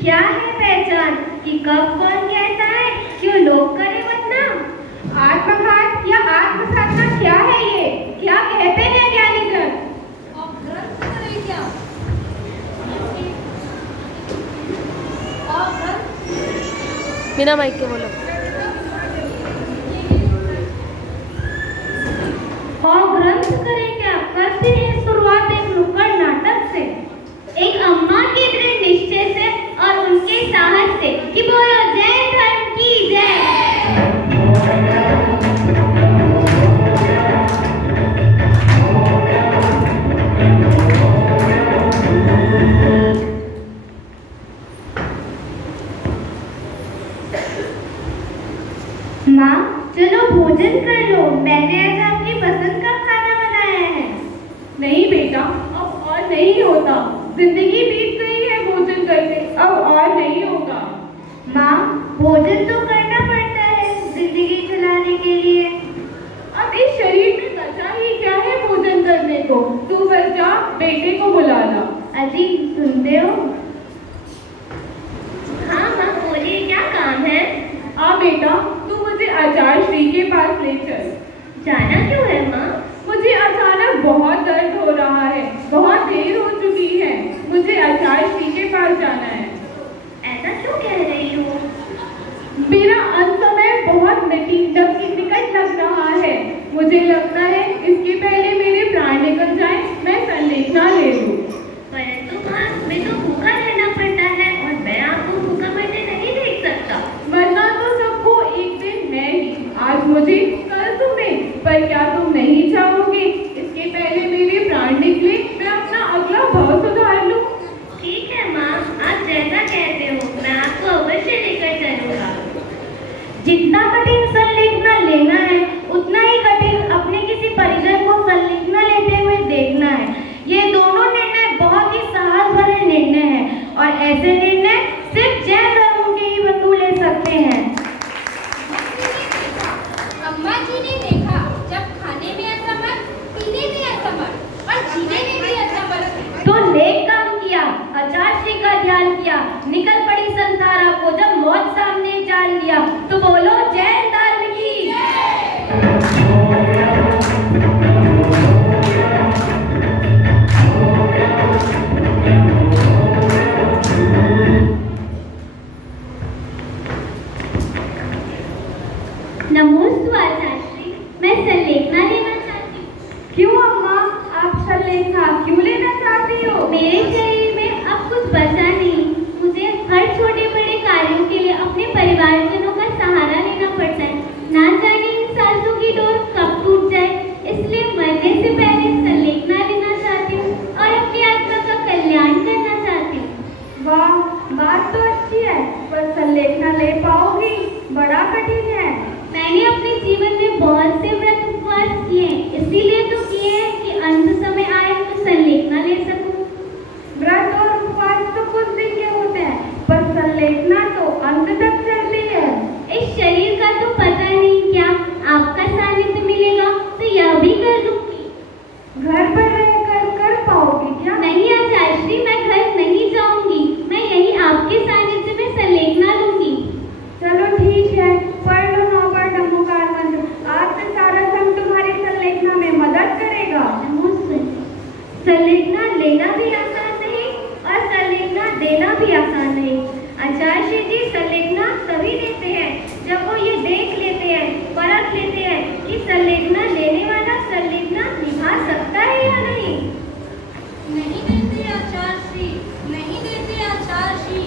क्या है पहचान कि कब कौन कहता है, क्यों लोग करे बदनाम? आत्मघात या आत्मसाधना क्या है ये? क्या कहते हैं ज्ञानीजन? और ग्रंथ करे क्या? और ग्रंथ बिना माइक के बोलो। और ग्रंथ करे क्या? करते हैं शुरुआत एक नुक्कड़ नाटक से, एक अम्मा के दृढ़ निश्चय से और उनके साहस से कि बोलो जय धर्म की जय। माँ चलो भोजन कर लो, मैंने आज आपकी पसंद का खाना बनाया है। नहीं बेटा, अब और नहीं होता। जिंदगी बीत गई है भोजन करके, अब और नहीं होगा। माँ भोजन तो करना पड़ता है जिंदगी चलाने के लिए। अब इस शरीर में बचा ही क्या है भोजन करने को? तू बस जा, बेटे को बुला ला। अजी सुनते हो? हाँ माँ बोलिए, क्या काम है? आ बेटा, तू मुझे आचार्य श्री के पास ले चल। जाना क्यों है माँ? मुझे अचानक बहुत दर्द हो रहा है, बहुत देर हो चुकी है, मुझे आचार्य श्री के पास जाना है। ऐसा क्यों कह रही हो? मेरा अंत समय बहुत निकट लग रहा है। मुझे लगता है इसके पहले मेरे प्राण निकल जाए, मैं संलेखना ले लूं। परंतु माँ मैं तो भूखा रहना पड़ता है और मैं आपको भूखा मरते नहीं देख सकता। मरना तो सबको एक दिन है ही, आज मुझे कल तुम्हें, पर क्या तुम नहीं चाहोगे इसके पहले मेरे प्राण निकले, मैं अपना अगला भाव सुधार लूं? ठीक है माँ, आप जैसा कहते हो, मैं आपको अवश्य लेकर चलूंगा। जितना कठिन संलेखना लेना है उतना ही कठिन अपने किसी परिजन को संलेखना लेते हुए देखना है। ये दोनों निर्णय बहुत ही साहस भरे निर्णय हैं और ऐसे निर्णय सिर्फ जैन धर्म के ही बंधु ले सकते हैं। अम्मा जी ने देखा, जब खाने में असमर्थ, पीने में असमर्थ और जीने में भी असमर्थ। तो नेक काम किया, आचार्य श्री का ध्यान किया, निकल पड़ी संसारा को जब मौत सामने जान लिया, तो बोलो जैन धर्म की नमोस्तु आचार्य श्री, मैं संलेखना लेना चाहती हूँ। क्यों अम्मा, आप संलेखना क्यों लेना चाहती हो? मेरे शरीर में अब कुछ बचा नहीं, मुझे हर छोटे बड़े कार्यों के लिए अपने परिवारजनों का सहारा लेना पड़ता है। ना जाने इन सांसों की डोर कब टूट जाए, इसलिए मरने से पहले संलेखना लेना चाहती हूँ और अपनी आत्मा का कल्याण करना चाहती हूँ। वाह, बात तो अच्छी है, पर संलेखना ले पाओगी? बड़ा कठिन है। मैंने अपने जीवन में बहुत से व्रत उपवास किए, इसीलिए तो किए हैं कि अंत समय आए तो संलेखना ले सकूं। व्रत और उपवास तो कुछ दिन के होते हैं, पर संलेखना तो अंत तक चलती है। इस शरीर का तो पता नहीं, क्या आपका सानिध्य मिलेगा तो यह भी कर दूंगी। घर पर रहकर कर पाओगी क्या? नहीं आचार्य श्री, मैं घर नहीं जाऊंगी, मैं यही आपके सानिध्य में संलेखना लूंगी। चलो ठीक है, पढ़ लो नौका डम्बुकार मंत्र, आज से सारा संघ तुम्हारी संलेखना में मदद करेगा। संलेखना लेना भी आसान नहीं और संलेखना देना भी आसान नहीं। आचार्य श्री जी संलेखना तभी देते हैं जब वो ये देख लेते हैं, परख लेते हैं कि संलेखना लेने वाला संलेखना निभा सकता है या नहीं। नहीं देते आचार्य श्री, नहीं देते आचार्य श्री।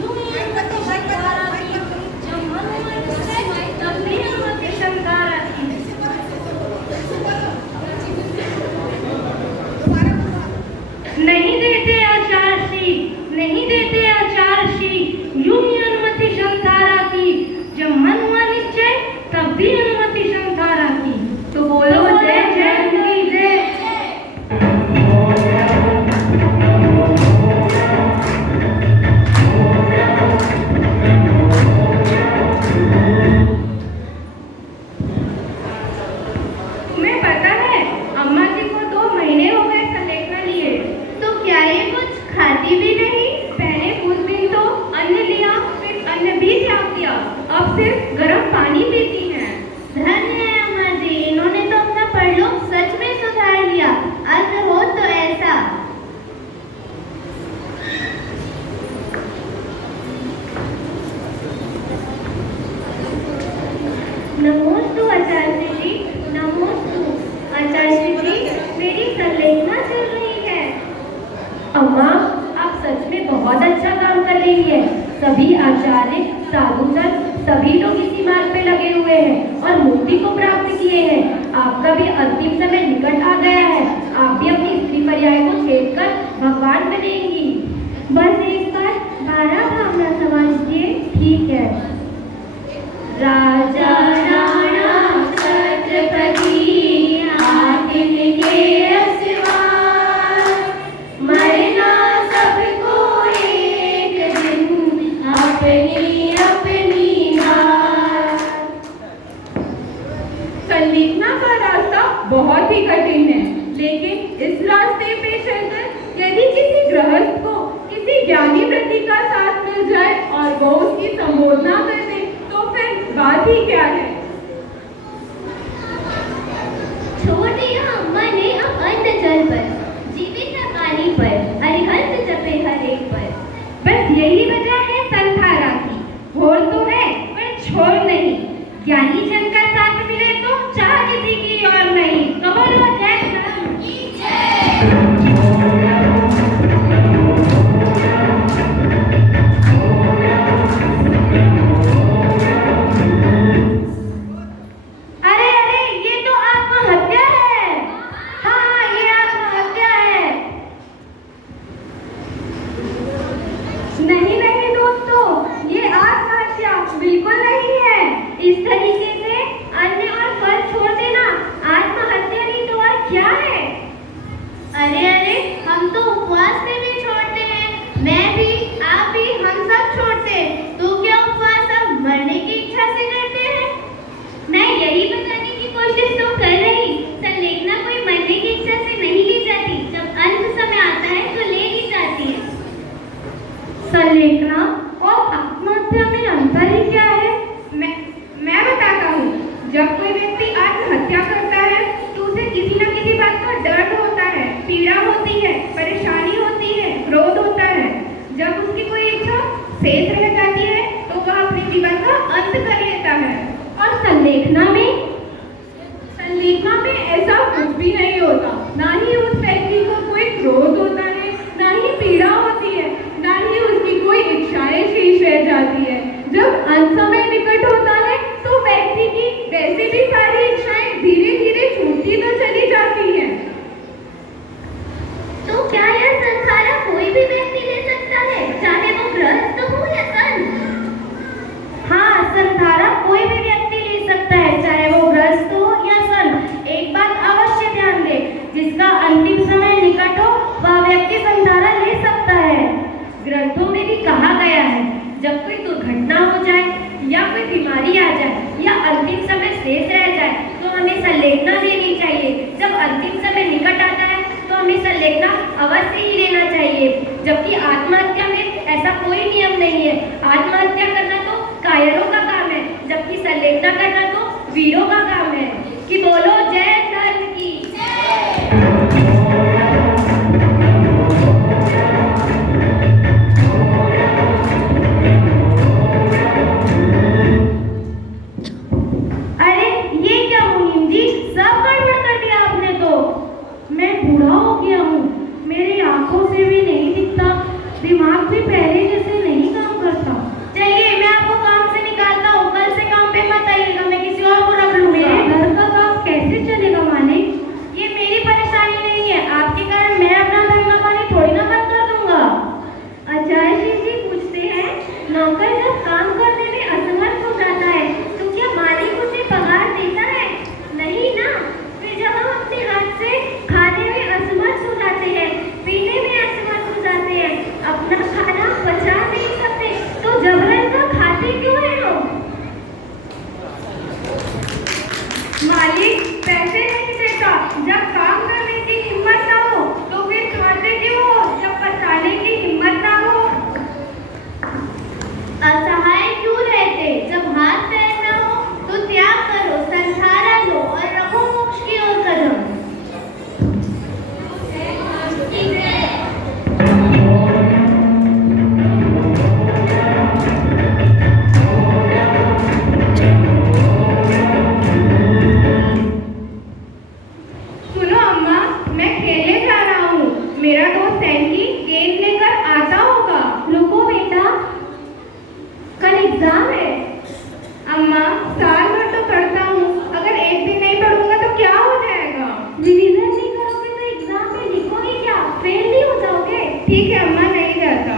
यूं ही अनुमति शंकारा की, जब मन में घुसे तब भी अनुमति शंकारा की। नहीं देते आचार्य श्री, नहीं देते आचार्य श्री, यूं ही अनुमति शंकारा की, जब मन हुआ निश्चय तब भी अनुमति शंकारा की। तो बोलो जय जय सिर्फ गर्म पानी पीती हैं। धन्य है अम्मा जी, इन्होंने तो अपना परलोक सच में सुधार लिया। अगर हो तो ऐसा। नमोस्तु आचार्य जी, नमोस्तु आचार्य जी, मेरी संलेखना चल रही है। अम्मा, आप सच में बहुत अच्छा काम कर रही है। सभी आचार्य, साधुजन, सभी लोग इसी मार्ग पे लगे हुए हैं और मुक्ति को प्राप्त किए हैं। आपका भी अंतिम समय निकट आ गया है। आप भी अपनी स्त्री पर्याय को छेड़कर भगवान बनेंगी। बस एक बार बारह भावना समझ दिए, ठीक है। राजा राणा छत्रपति आदिन के असवार, मरना सबको एक दिन अपनी अपनी हार। संलेखना का रास्ता बहुत ही कठिन है, लेकिन इस रास्ते पे चलकर यदि किसी गृहस्थ को किसी ज्ञानी व्यक्ति का साथ मिल जाए और वो उसकी संबोधना कर दे तो फिर बात ही क्या है। छोड़ दिया अम्मा ने अब अन्न जल पर, जीवित पानी पर, अरिहंत जपे हर एक पर। बस यही वजह है संसारा की। घोर तो है पर छोड़ नहीं। ज्ञानी जन का साथ मिले तो चाह किसी की और नहीं। कबूल हो जय धर्म की जय। अरे अरे, ये तो आत्महत्या है। हाँ, ये आत्महत्या है। नहीं नहीं दोस्तों, ये आत्महत्या बिल्कुल नहीं है। इस तरीके से अन्न और फल छोड़ देना आत्महत्या नहीं तो और क्या है? अरे अरे, हम तो उपवास से भी छोड़ते हैं। मैं भी, आप भी, हम सब छोड़ते हैं। तो क्या उपवास अब मरने की इच्छा से करते हैं? मैं यही बताने की कोशिश तो कर रही। संलेखना कोई मरने की इच्छा से नहीं ली जाती। जब अंत समय आता है तो ले ली जाती है। संलेखना और आत्महत्या में अंतर ही क्या है? मैं बताता हूँ। जब कोई व्यक्ति आत्महत्या करता है तो उसे किसी न किसी बात का दर्द होता है, पीड़ा होती है, परेशानी होती है, क्रोध होता है। जब उसकी कोई इच्छा शेष रह जाती है तो वह अपने जीवन का अंत कर लेता है। और संलेखना में ऐसा कुछ भी नहीं होता। ना ही उस व्यक्ति को कोई क्रोध होता है, ना ही पीड़ा होती है, ना ही उसकी कोई इच्छाएं शेष रह जाती है। जब अंत समय निकट होता है तो व्यक्ति की वैसे भी सारी इच्छाएं धीरे धीरे छूटती तो चली जाती हैं। तो क्या यह संसार कोई भी व्यक्ति ले सकता है, चाहे वो गृहस्थ हो या संत? हाँ, संसारा कोई भी व्यक्ति ले सकता है, चाहे वो गृहस्थ हो या संत। एक बात अवश्य ध्यान दे, जिसका अंतिम समय निकट हो वह व्यक्ति संसारा ले सकता है। ग्रंथों में भी कहा गया है, जब कोई दुर्घटना हो जाए या कोई बीमारी आ जाए या अंतिम समय शेष रह जाए तो हमें संलेखना लेनी चाहिए। जब अंतिम समय निकट आता है तो हमें संलेखना अवश्य ही लेना चाहिए। जबकि आत्महत्या में ऐसा कोई नियम नहीं है। आत्महत्या करना तो कायरों का काम है, जबकि संलेखना करना तो वीरों का काम है। कि बोलो जय धर्म की अरे ये क्या मुनीम जी, सब गड़बड़ कर दिया आपने तो। मैं बूढ़ा हो गया हूँ, मेरी आंखों से भी नहीं दिखता, दिमाग भी पहले जैसे नहीं काम करता। चलिए मैं आपको काम से निकालता हूँ, कल से काम पे मत आइएगा, मैं किसी और को रख लूँ। मेरे घर का काम कैसे चलेगा माने? ये मेरी परेशानी नहीं है, आपके कारण मैं अपना घर का पानी थोड़ी ना बंद कर दूंगा। आचार्य जी पूछते हैं, नौकर जब काम करने में असमर्थ हो जाता है तो क्या मालिक उसे पगार देता है? नहीं ना। फिर जब हम अपने हाथ से खाने में असमर्थ हो जाते हैं, पीने में असमर्थ हो जाते हैं, अपना खाना पचा नहीं सकते तो जबरन का खाते क्यों हैं हम? मालिक पैसे नहीं देता, जब काम करने की हिम्मत ना हो तो फिर खाते क्यों हो जब पचाने की हिम्मत ना हो? असहाय क्यों रहते एग्जाम है। अम्मा, साल भर तो पढ़ता हूँ, अगर एक दिन नहीं पढ़ूंगा तो क्या हो जाएगा? रिवीजन नहीं करोगे तो एग्जाम में लिखोगे क्या? फेल नहीं हो जाओगे? ठीक है अम्मा, नहीं जाता।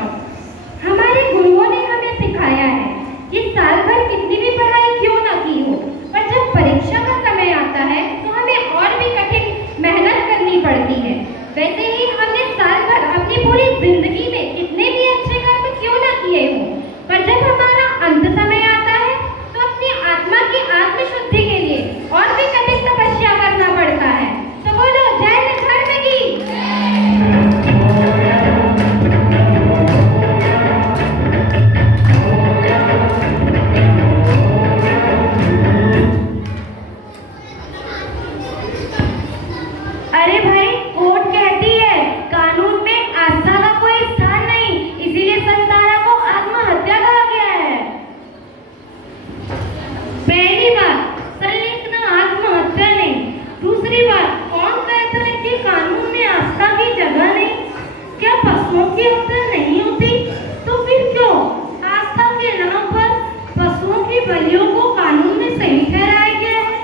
हमारे गुरुओं ने हमें सिखाया है कि साल भर कितनी भी पढ़ाई क्यों ना की हो, पर जब परीक्षा का समय आता है तो हमें और भी कठिन मेहनत करनी पड़ती है। वैसे ही हमने साल भर अपनी पूरी जिंदगी में कितने भी अच्छे कर्म क्यों ना किए हो, पर जब हमारा अंत समय आता है तो अपनी आत्मा की आत्मशुद्धि के लिए और भी कठिन तपस्या करना पड़ता है। तो बोलो जय धर्म की। अरे भाई, कोर्ट कहती है कानून में आस्था का कोई स्थान नहीं, इसीलिए संतारा को आत्महत्या कहा गया है। पहली बात, संलिग्न आत्महत्या नहीं। दूसरी बात, कौन कहता है कि कानून में आस्था की जगह नहीं? क्या पशुओं की हत्या नहीं होती? तो फिर क्यों आस्था के नाम पर पशुओं की बलियों को कानून में सही ठहराया गया है?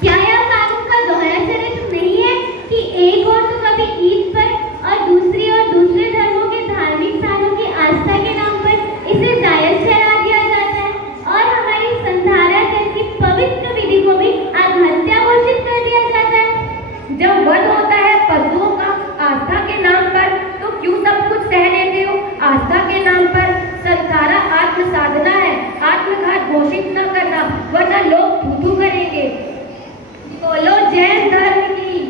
क्या यह कानून का दोहरा चरित्र नहीं है कि एक ओर तो कभी ईद पर और दूसरी ओर दूसरे धर्मों के धार्मिक स्थानों की आस्था के नाम पर इसे जायज ठहरा दिया जाता है और हमारी संधारा जैसी पवित्र विधि को भी आत्महत्या घोषित कर दिया जाता है। जब वध होता है पशुओं का आस्था के नाम पर, तो क्यों सब कुछ सह लेते हो? आस्था के नाम पर संतारा आत्म साधना है, आत्मघात घोषित न करना, वरना लोग थू करेंगे। बोलो जैन धर्म की।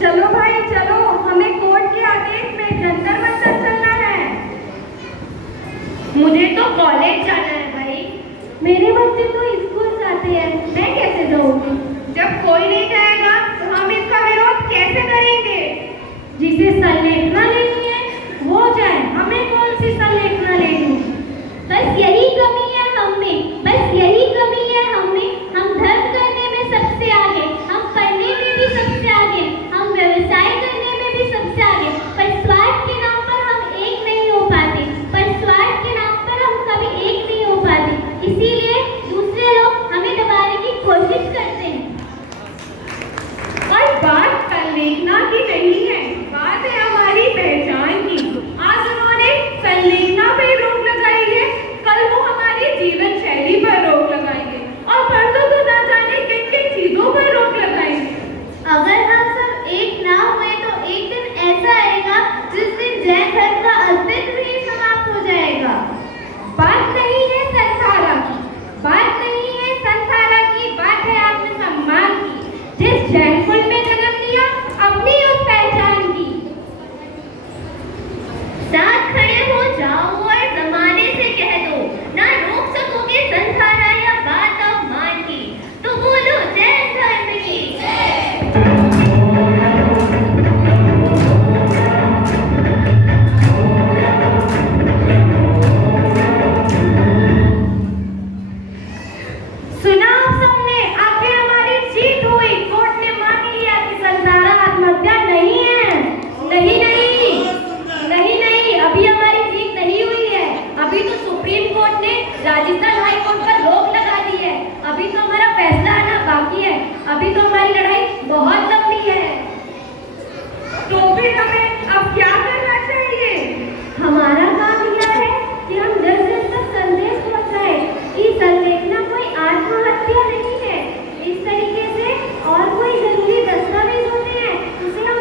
चलो भाई चलो, हमें कोर्ट के आदेश में जंतर मंतर चलना है। मुझे तो कॉलेज जाना है भाई। मेरे बच्चे तो स्कूल जाते हैं, मैं कैसे जाऊंगी? जब कोई नहीं जाएगा तो हम इसका विरोध कैसे करेंगे? जिसे संलेखना लेनी है वो जाए, हमें कौन सी संलेखना लेनी? बस यही कमी है हम में, बस यही कमी है हम में। हम धर्म करने में सबसे आगे, हम पढ़ने में भी सबसे आगे, हम व्यवसाय करने में भी सबसे आगे, पर स्वार्थ के नाम पर हम एक नहीं हो पाते, पर स्वार्थ के नाम पर हम कभी एक नहीं हो पाते। इसीलिए दूसरे लोग हमें दबाने की कोशिश करते हैं। और बात संलेखना की नहीं है, बात है हमारी पहचान की। आज उन्होंने संलेखना पे रोक लगाई है, कल वो हमारी जीवन शैली पर रोक लगाएंगे और परसों तो ना जाने किन किन चीजों पर रोक लगाएंगे। अगर हम सब एक ना हुए तो एक दिन ऐसा आएगा जिस दिन जैन धर्म का अस्तित्व ही समाप्त हो जाएगा। बात नहीं है संसारा की, बात नहीं है संसारा की, बात है आत्मसम्मान की। जिस जैन कुल में जन्म लिया, अपनी उस पहचान की। साथ खड़े हो जाओ और जमाने से कह दो, ना रोक सकोगे संसारा या बात अपमान की। तो बोलो जैन धर्म की। सुना आप सबने, आखिर हमारी जीत हुई। कोर्ट ने मान लिया कि संतारा आत्महत्या नहीं है। नहीं नहीं नहीं नहीं, अभी हमारी जीत नहीं हुई है। अभी तो सुप्रीम कोर्ट ने राजस्थान हाई कोर्ट पर रोक लगा दी है। अभी तो हमारा फैसला आना बाकी है। अभी तो हमारी लड़ाई बहुत लंबी है। तो फिर हमें अब क्या करना चाहिए? हमारा काम यह है कि हम जन जन तक संदेश पहुंचाए कि संलेखना कोई आत्महत्या नहीं है। इस तरीके से और कोई जरूरी दस्तावेज होते हैं, उसे हम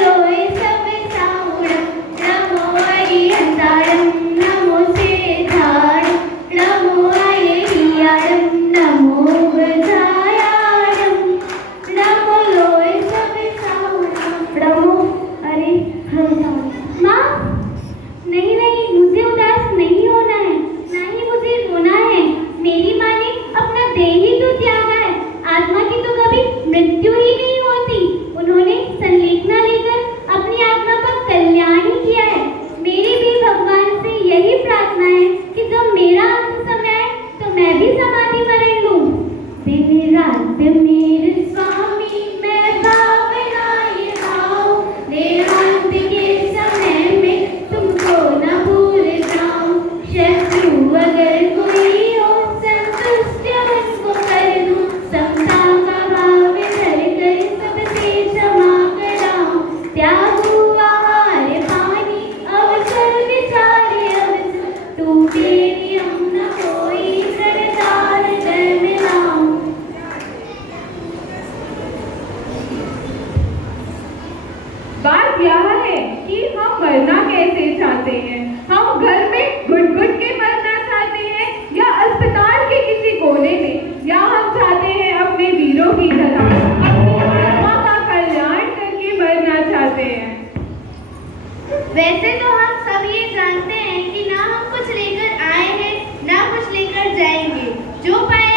लोय सब सावणं नमो अरिहंतारं नमो सेधारं नमो अय्यारं नमो गजायारं नमो लोय सब सावणं नमो अरिहंतारं। माँ नहीं नहीं, मुझे उदास नहीं होना है, ना ही मुझे रोना है। मेरी माँ ने अपना देह ही तो त्यागा है, आत्मा की तो कभी मृत्यु ही नहीं होती। उन्होंने संलेखना लेकर अपनी आत्मा का कल्याण ही किया है। मेरी भी भगवान से यही प्रार्थना है कि जब मेरा अंत समय आए तो मैं भी समाधि मरण लूं। दिन रात मेरे स्वामी मैं भावनाएं गाऊं, देहांत के समय में तुमको न भूल जाऊं। शत्रु अगर कोई हो संतुष्ट उसको कर दूं, समता का भाव धर कर सबसे क्षमा कराऊं। त्याग हुआ हार पानी अवसर विचारे अवसर, टूटे नियम न कोई प्रणतार जन्म लाऊं। बात यह है कि हम मरना कैसे चाहते हैं। हम घर में घुट घुट के मरना चाहते हैं या अस्पताल के किसी कोने में, या हम चाहते हैं अपने वीरों की तरह अपनी आत्मा का कल्याण करके मरना चाहते हैं। वैसे तो हम सब ये जानते हैं कि ना हम कुछ लेकर आए हैं ना कुछ लेकर जाएंगे। जो पाए